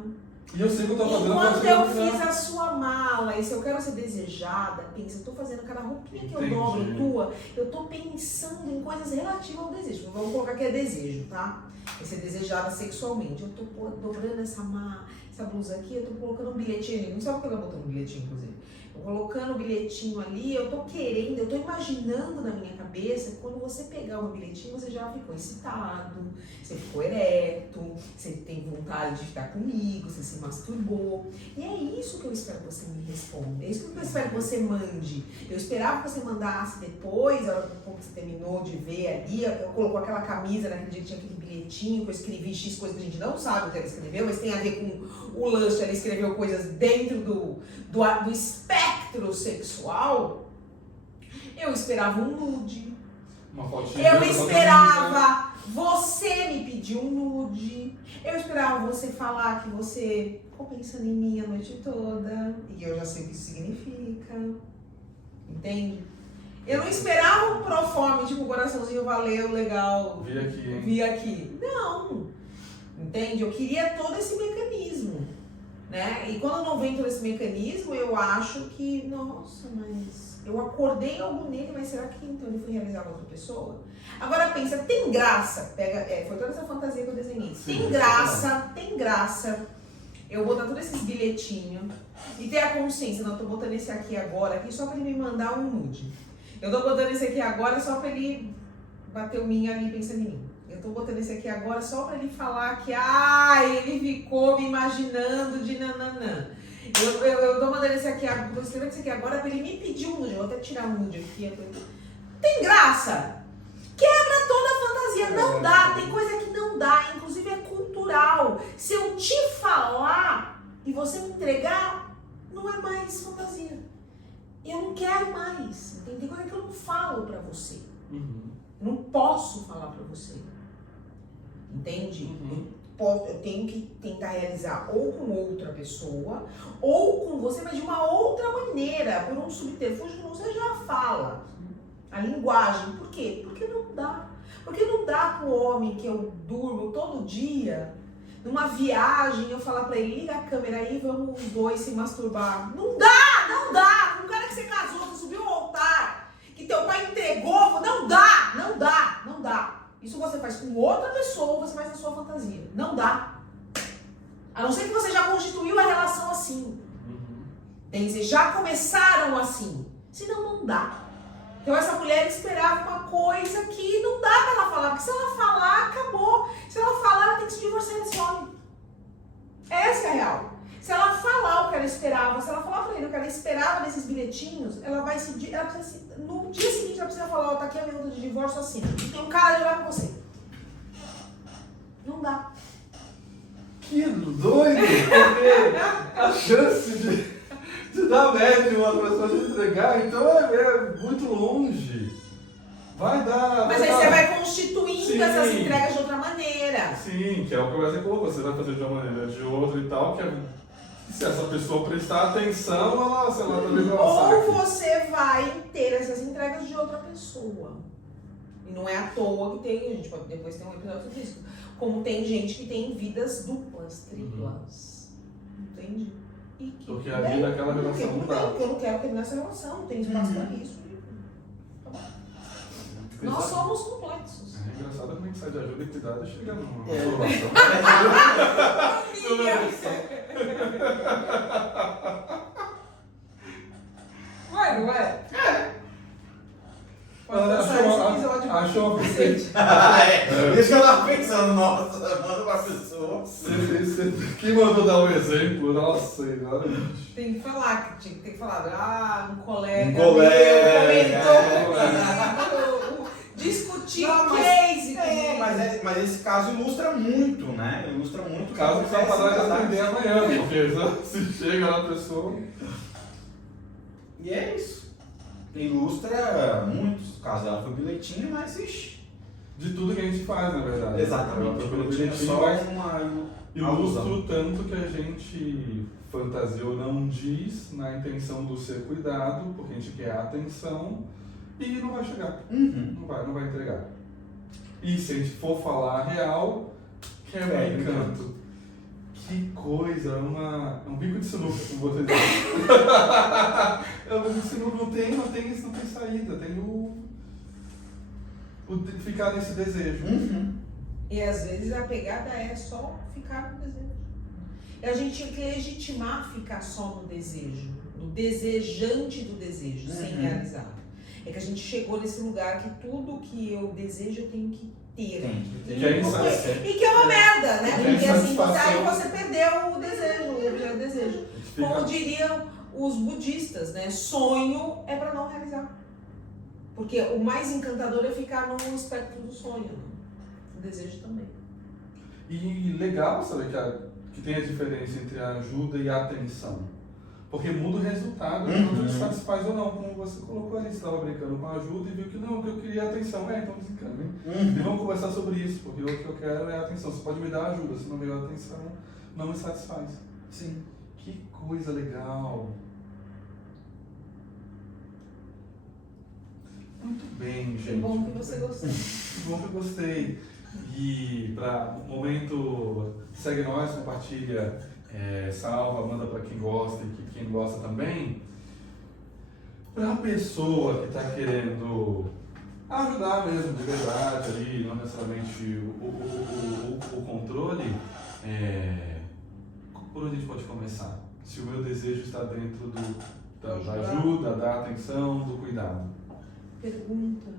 E eu sei que eu tô fazendo Enquanto coisa eu que fiz a sua mala, e se eu quero ser desejada, pensa, eu tô fazendo cada roupinha que eu Entendi. dobro tua, eu tô pensando em coisas relativas ao desejo. Vamos colocar que é desejo, tá? É ser desejada sexualmente. Eu tô dobrando essa blusa aqui, eu tô colocando um bilhetinho ali. Não sabe por que ela botou um bilhetinho, inclusive? Eu colocando o bilhetinho ali, eu tô querendo, eu tô imaginando na minha cabeça que quando você pegar o bilhetinho, você já ficou excitado, você ficou ereto, você tem vontade de ficar comigo, você se masturbou. E é isso que eu espero que você me responda, é isso que eu espero que você mande. Eu esperava que você mandasse depois, a hora que você terminou de ver ali, eu colocou aquela camisa naquele dia que tinha aquele bilhetinho, que eu escrevi X coisas que a gente não sabe o que ela escreveu, mas tem a ver com o lust, ela escreveu coisas dentro do espectro sexual. Eu esperava um nude. uma fotinha. Eu esperava você me pedir um nude. Eu esperava você falar que você ficou pensando em mim a noite toda. E eu já sei o que isso significa. Entende? Eu não esperava um proforme, tipo, coraçãozinho, valeu, legal. Vi aqui, hein? Vi aqui. Não. Entende? Eu queria todo esse mecanismo. Né? E quando não vem todo esse mecanismo, eu acho que, nossa, mas eu acordei algo nele, mas será que então ele foi realizar com outra pessoa? Agora pensa, tem graça, foi toda essa fantasia que eu desenhei. Sim, Tem graça eu botar todos esses bilhetinhos e ter a consciência, não, eu tô botando esse aqui agora, aqui só pra ele me mandar um nude. Eu tô botando esse aqui agora só pra ele bater o minho ali pensando em mim. Eu tô botando esse aqui agora só pra ele falar que, ele ficou me imaginando de nananã. Eu tô mandando esse aqui, tô escrevendo esse aqui agora pra ele me pedir um nude. Eu vou até tirar um nude aqui. Tem graça! Quebra toda a fantasia. Não dá, tem coisa que não dá, inclusive é cultural. Se eu te falar e você me entregar, não é mais fantasia. Eu não quero mais. Tem coisa que eu não falo pra você. Uhum. Eu não posso falar pra você. Entende? Uhum. Eu tenho que tentar realizar ou com outra pessoa, ou com você, mas de uma outra maneira, por um subterfúgio que você já fala. A linguagem. Por quê? Porque não dá. Porque não dá pro homem que eu durmo todo dia, numa viagem, eu falar pra ele, liga a câmera aí, vamos os dois se masturbar. Não dá, não dá. Com o cara que você casou, você subiu ao altar, que teu pai entregou, não dá, não dá, não dá. Isso você faz com outra pessoa ou você faz na sua fantasia. Não dá. A não ser que você já constituiu a relação assim. Vocês já começaram assim. Senão não dá. Então essa mulher esperava uma coisa que não dá pra ela falar. Porque se ela falar, acabou. Se ela falar, ela tem que se divorciar desse homem. Essa é a real. Se ela falar o que ela esperava, se ela falar pra ele o que ela esperava desses bilhetinhos, ela vai se... no dia seguinte ela precisa falar, tá aqui a minuta de divórcio assim. Tem um cara de olhar pra você. Não dá. Que doido! Porque a chance de dar merda em uma pessoa de entregar, então é muito longe. Vai dar. Mas aí você vai constituindo Sim. essas entregas de outra maneira. Sim, que é o que o Wesley colocou. Você vai fazer de uma maneira ou de outra e tal, que se essa pessoa prestar atenção, ela, sei lá, talvez ela Ou saque. você vai ter essas entregas de outra pessoa. E não é à toa que tem, a gente pode depois ter um episódio sobre isso. Como tem gente que tem vidas duplas, triplas. Entende? E que Porque a vida daquela relação não dá. Porque eu não quero terminar essa relação, não tem espaço pra isso. Nós somos complexos. É engraçado como a gente sai de ajuda e cuidado e chega numa É. aprovação. Ué, não é? Pode Achou passar esse episódio uma cacete. Isso que eu tava pensando, nossa, manda pra pessoa. Quem mandou dar um exemplo? Nossa, exatamente. Tem que falar, que tinha que ter falado. Um colega. Um colega, meu comentou comigo. Discutir Não, mas- case. comigo. Mas esse caso ilustra muito, né? Ilustra muito O caso que só parar de atender amanhã, porque se chega lá a pessoa. E é isso. Ilustra muitos. O caso dela foi bilhetinho, mas ixi. De tudo que a gente faz, na verdade. Exatamente. Ela O foi bilhetinho é bilhetinho, só mas uma ilustro alusão. tanto que a gente fantasia ou não diz na intenção do ser cuidado, porque a gente quer a atenção e não vai chegar. Uhum. Não vai entregar. E se a gente for falar a real, quebra o encanto. Que coisa, é um bico de sinuca, como vocês dizem. É um bico de sinuca, não tem saída, tem o ficar nesse desejo. Uhum. E às vezes a pegada é só ficar no desejo. E a gente tem que legitimar ficar só no desejo, no desejante do desejo, sem realizar. É que a gente chegou nesse lugar que tudo que eu desejo eu tenho que ter. Tem que ter. Que é insatisfação. E que é uma merda, né? Que é Porque assim, insatisfação. você perdeu o desejo, o desejo. Como Fica... diriam os budistas, né? Sonho é pra não realizar. Porque o mais encantador é ficar no espectro do sonho. Né? O desejo também. E legal saber que tem a diferença entre a ajuda e a atenção. Porque muda o resultado, quanto te satisfaz ou não. Como você colocou ali, você estava brincando com a ajuda e viu que não, que eu queria atenção. Então desencane. E vamos conversar sobre isso, porque o que eu quero é atenção. Você pode me dar ajuda, se não me der atenção, não me satisfaz. Sim. Que coisa legal. Muito bem, gente. Que bom que você gostou. Que bom que eu gostei. E para o momento, segue nós, compartilha, salva, manda para quem gosta e quem gosta também. Para a pessoa que está querendo ajudar mesmo, de verdade, ali, não necessariamente o controle, por onde a gente pode começar? Se o meu desejo está dentro da ajuda, da atenção, do cuidado. Pergunta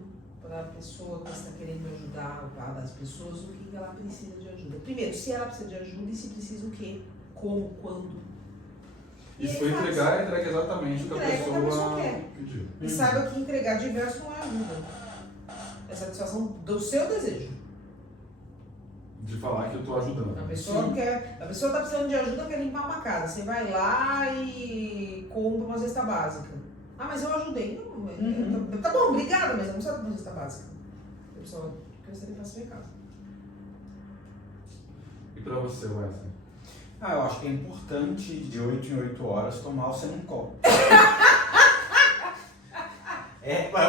para a pessoa que está querendo ajudar as pessoas o que ela precisa de ajuda. Primeiro, se ela precisa de ajuda e se precisa o quê? Como, quando. Isso foi entrega exatamente o que a pessoa quer. pediu. E saiba que entregar diverso não é ajuda. É satisfação do seu desejo. De falar que eu estou ajudando. A pessoa está precisando de ajuda, quer limpar uma casa. Você vai lá e compra uma cesta básica. Ah, mas eu ajudei. Não, tá bom, obrigada, mas eu não sabe uma cesta básica. A pessoa quer saber para sua casa. E para você, Wesley? Eu acho que é importante de 8 em 8 horas tomar o Senencol.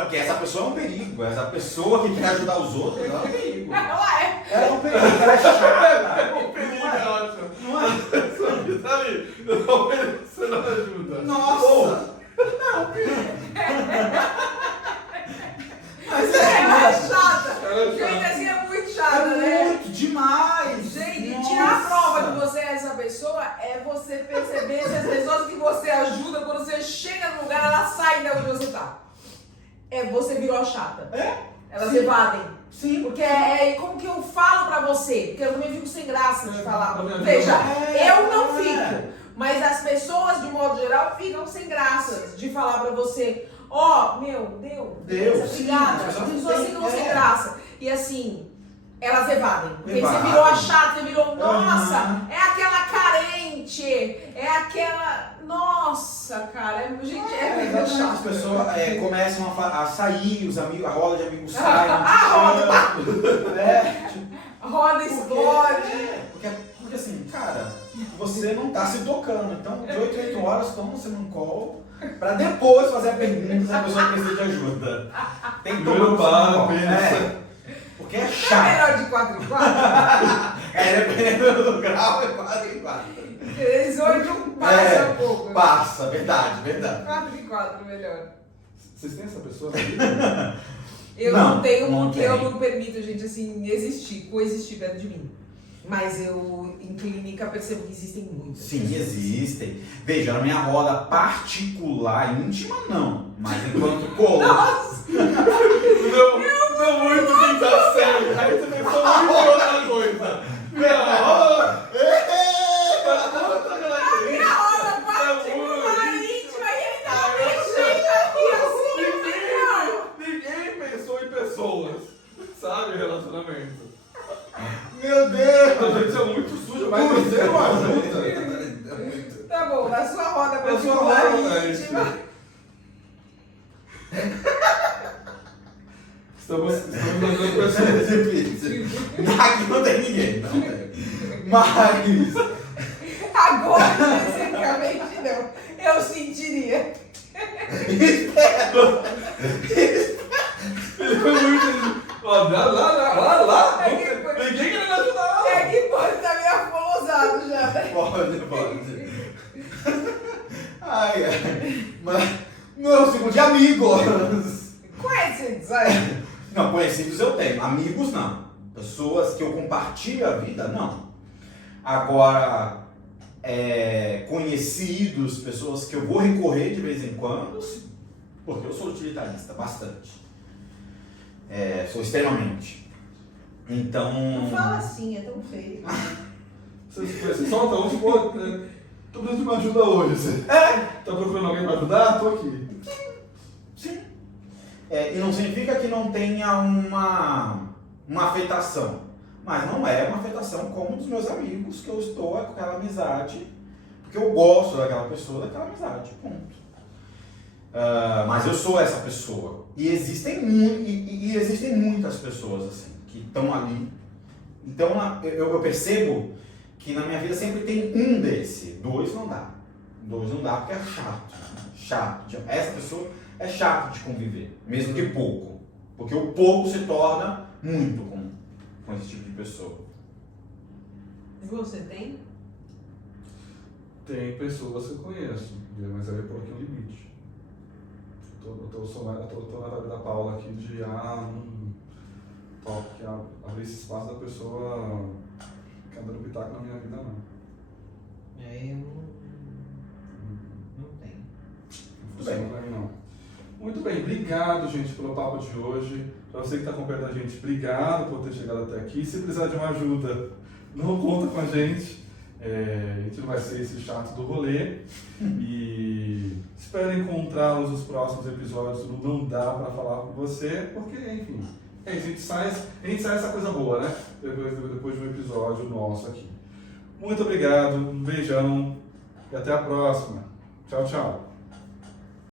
Porque essa pessoa é um perigo. Essa pessoa que quer ajudar os outros é um perigo. Ela é. Ela é um perigo, ela é chata. O perigo é ótimo. Não é? A pessoa que está ali, eu estou oferecendo ajuda. Nossa! Mas Ela é chata. Ela é Porque chata. ainda assim é muito chata, né? muito demais! Gente, Nossa. tirar a prova que você é essa pessoa é você perceber se as pessoas que você ajuda, quando você chega no lugar, elas saem da onde você tá. Você virou a chata. Elas Sim. evadem. Sim. Porque como que eu falo pra você? Porque eu também fico sem graça de falar. Não me ajuda. Veja, eu não fico. Mas as pessoas, de modo geral, ficam sem graça de falar pra você. Deu. Obrigada. As pessoas ficam sem graça. E assim, elas evadem. Porque você virou a chata, você virou, nossa, é aquela carente, é aquela... Nossa, cara, gente, é muito As chato. pessoas começam a sair, os amigos, a roda de amigos sai. A roda explode. Porque assim, cara, você não tá se tocando. Então, de 8 em 8 horas, toma você num call pra depois fazer a pergunta se a pessoa precisa de ajuda. Tem que tomar Para, pensa. Porque é É chato. melhor de 4 em 4? Dependendo do grau, é 4 em 4. 18 passa um pouco. Passa, verdade. 4 em 4, melhor. Vocês têm essa pessoa aqui? Eu Não, não tenho, não porque tem. eu não permito, gente, assim, coexistir perto de mim. Mas eu, em clínica, percebo que existem muitas. Sim, existem. Veja, na minha roda particular, íntima, não. Mas enquanto colo. Nossa! Não muito quinta série. Aí você pensou muito em outra coisa. A minha roda particular, íntima, e ele tá mexendo aqui assim, Ninguém pensou em pessoas, sabe? Relacionamento. Meu Deus! A gente é muito suja, mas você não ajuda. Tá bom, na sua roda Na sua particular, roda, íntima. Estamos fazendo pessoas. Aqui não tem ninguém, não tem. Mas. Agora, especificamente, não. Eu sentiria. Ele foi muito. Ó, lá. É que foi- Ninguém querendo ajudar ela. É que pode estar meio afolosado já, né? Pode. Ai. Mas. Meu ciclo de amigos. Conhecidos aí. Não, conhecidos eu tenho, amigos não. Pessoas que eu compartilho a vida, não. Agora, conhecidos, pessoas que eu vou recorrer de vez em quando, sim. Porque eu sou utilitarista, bastante. Sou extremamente. Então... Não fala assim, é tão feio. Você solta um, tipo, tô precisando de uma ajuda hoje. Você tá procurando alguém pra ajudar? Tô aqui. Sim. E não significa que não tenha uma afetação. Mas não é uma afetação como dos meus amigos, que eu estou com aquela amizade. porque eu gosto daquela pessoa, daquela amizade, ponto. Mas eu sou essa pessoa. E existem muitas pessoas assim, que estão ali. Então eu percebo que na minha vida sempre tem um desse. Dois não dá porque é chato. Essa pessoa é chato de conviver, mesmo que pouco. Porque o pouco se torna muito com esse tipo de pessoa. E você tem? Tem pessoas que eu conheço, mas aí eu coloquei um limite. Eu tô na vibe da Paula aqui de que abrir esse espaço da pessoa que anda no pitaco na minha vida, não. Eu não tenho. Não funciona pra mim, não. Muito bem, obrigado, gente, pelo papo de hoje. Para você que está acompanhando a gente, obrigado por ter chegado até aqui. Se precisar de uma ajuda, não conta com a gente. A gente não vai ser esse chato do rolê. E espero encontrá-los nos próximos episódios. Não dá para falar com você, porque, enfim, a gente sai essa coisa boa, né? Depois de um episódio nosso aqui. Muito obrigado, um beijão e até a próxima. Tchau, tchau.